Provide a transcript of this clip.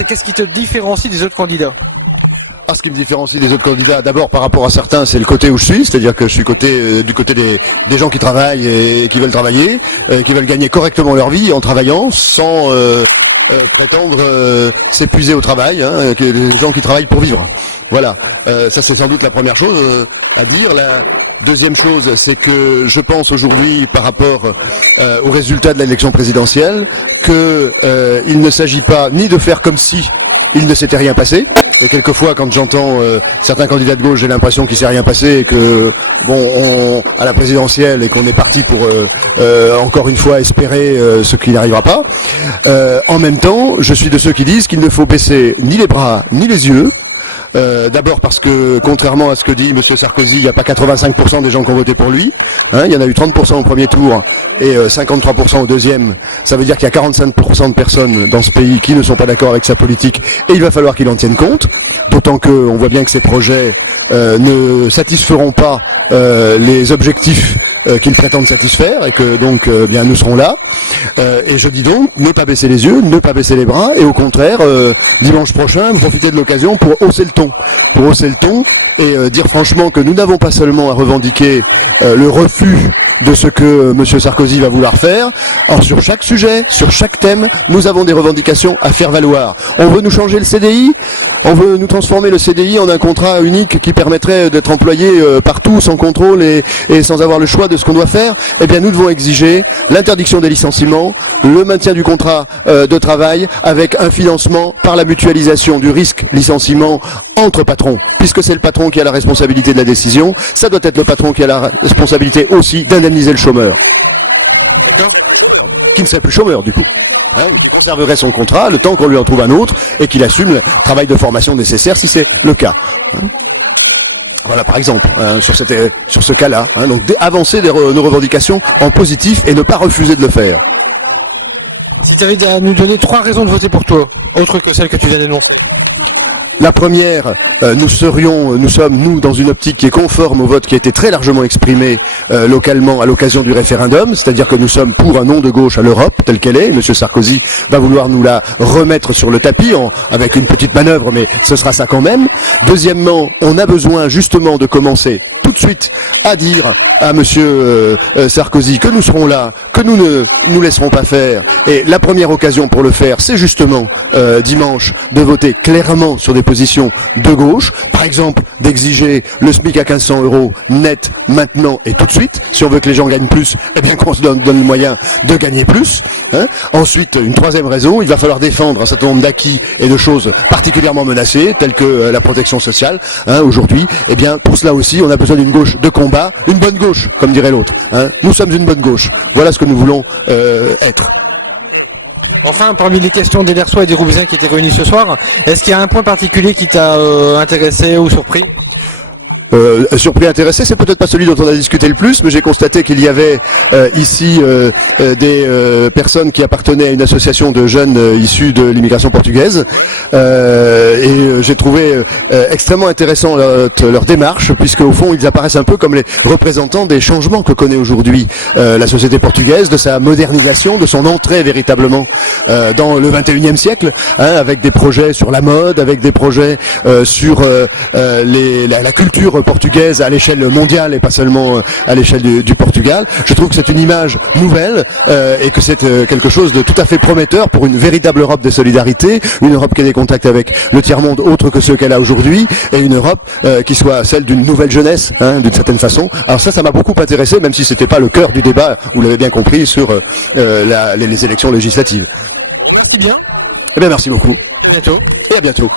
c'est qu'est-ce qui te différencie des autres candidats? Ce qui me différencie des autres candidats, d'abord par rapport à certains, c'est le côté où je suis, c'est-à-dire que je suis du côté des gens qui travaillent et qui veulent travailler, qui veulent gagner correctement leur vie en travaillant sans prétendre s'épuiser au travail, que les gens qui travaillent pour vivre. Voilà, ça c'est sans doute la première chose à dire. La deuxième chose, c'est que je pense aujourd'hui, par rapport aux résultats de l'élection présidentielle, que il ne s'agit pas ni de faire comme si il ne s'était rien passé. Et quelquefois, quand j'entends certains candidats de gauche, j'ai l'impression qu'il s'est rien passé et que à la présidentielle et qu'on est parti pour encore une fois espérer ce qui n'arrivera pas. En même temps, je suis de ceux qui disent qu'il ne faut baisser ni les bras ni les yeux. D'abord parce que, contrairement à ce que dit Monsieur Sarkozy, il n'y a pas 85% des gens qui ont voté pour lui. Il y en a eu 30% au premier tour et 53% au deuxième. Ça veut dire qu'il y a 45% de personnes dans ce pays qui ne sont pas d'accord avec sa politique et il va falloir qu'il en tienne compte. D'autant qu'on voit bien que ces projets ne satisferont pas les objectifs qu'ils prétendent satisfaire et que donc bien nous serons là. Et je dis donc, ne pas baisser les yeux, ne pas baisser les bras et au contraire, dimanche prochain, profiter de l'occasion pour hausser le ton. Et dire franchement que nous n'avons pas seulement à revendiquer le refus de ce que M. Sarkozy va vouloir faire. Alors sur chaque sujet, sur chaque thème, nous avons des revendications à faire valoir. On veut nous changer le CDI, on veut nous transformer le CDI en un contrat unique qui permettrait d'être employé partout sans contrôle et sans avoir le choix de ce qu'on doit faire. Eh bien nous devons exiger l'interdiction des licenciements, le maintien du contrat de travail avec un financement par la mutualisation du risque licenciement entre patrons, puisque c'est le patron qui a la responsabilité de la décision, ça doit être le patron qui a la responsabilité aussi d'indemniser le chômeur. D'accord ? Qui ne serait plus chômeur du coup. Il conserverait son contrat le temps qu'on lui en trouve un autre et qu'il assume le travail de formation nécessaire si c'est le cas. Voilà par exemple, sur ce cas-là. Donc avancer nos revendications en positif et ne pas refuser de le faire. Si tu avais à nous donner 3 raisons de voter pour toi, autres que celles que tu viens d'énoncer. La première, nous sommes nous dans une optique qui est conforme au vote qui a été très largement exprimé localement à l'occasion du référendum, c'est-à-dire que nous sommes pour un non de gauche à l'Europe telle qu'elle est. Monsieur Sarkozy va vouloir nous la remettre sur le tapis avec une petite manœuvre, mais ce sera ça quand même. Deuxièmement, on a besoin justement de commencer tout de suite à dire à Monsieur Sarkozy que nous serons là, que nous ne nous laisserons pas faire. Et la première occasion pour le faire, c'est justement dimanche de voter clairement sur des positions de gauche. Par exemple, d'exiger le SMIC à 1500 € net maintenant et tout de suite. Si on veut que les gens gagnent plus, eh bien qu'on se donne le moyen de gagner plus. Ensuite, une troisième raison, il va falloir défendre un certain nombre d'acquis et de choses particulièrement menacées, telles que la protection sociale. Aujourd'hui, eh bien pour cela aussi, on a besoin d'une gauche de combat, une bonne gauche, comme dirait l'autre. Nous sommes une bonne gauche. Voilà ce que nous voulons être. Enfin, parmi les questions des Lersois et des Roubaisiens qui étaient réunis ce soir, est-ce qu'il y a un point particulier qui t'a intéressé ou surpris ? Surpris, intéressé, c'est peut-être pas celui dont on a discuté le plus, mais j'ai constaté qu'il y avait ici des personnes qui appartenaient à une association de jeunes issus de l'immigration portugaise, et j'ai trouvé extrêmement intéressant leur démarche, puisque au fond ils apparaissent un peu comme les représentants des changements que connaît aujourd'hui la société portugaise, de sa modernisation, de son entrée véritablement dans le 21e siècle, avec des projets sur la mode, avec des projets sur la culture portugaise à l'échelle mondiale et pas seulement à l'échelle du Portugal. Je trouve que c'est une image nouvelle et que c'est quelque chose de tout à fait prometteur pour une véritable Europe des solidarités, une Europe qui ait des contacts avec le tiers-monde autre que ceux qu'elle a aujourd'hui, et une Europe qui soit celle d'une nouvelle jeunesse, d'une certaine façon. Alors ça m'a beaucoup intéressé, même si c'était pas le cœur du débat, vous l'avez bien compris, sur les élections législatives. Merci bien. Eh bien merci beaucoup. À bientôt. Et à bientôt.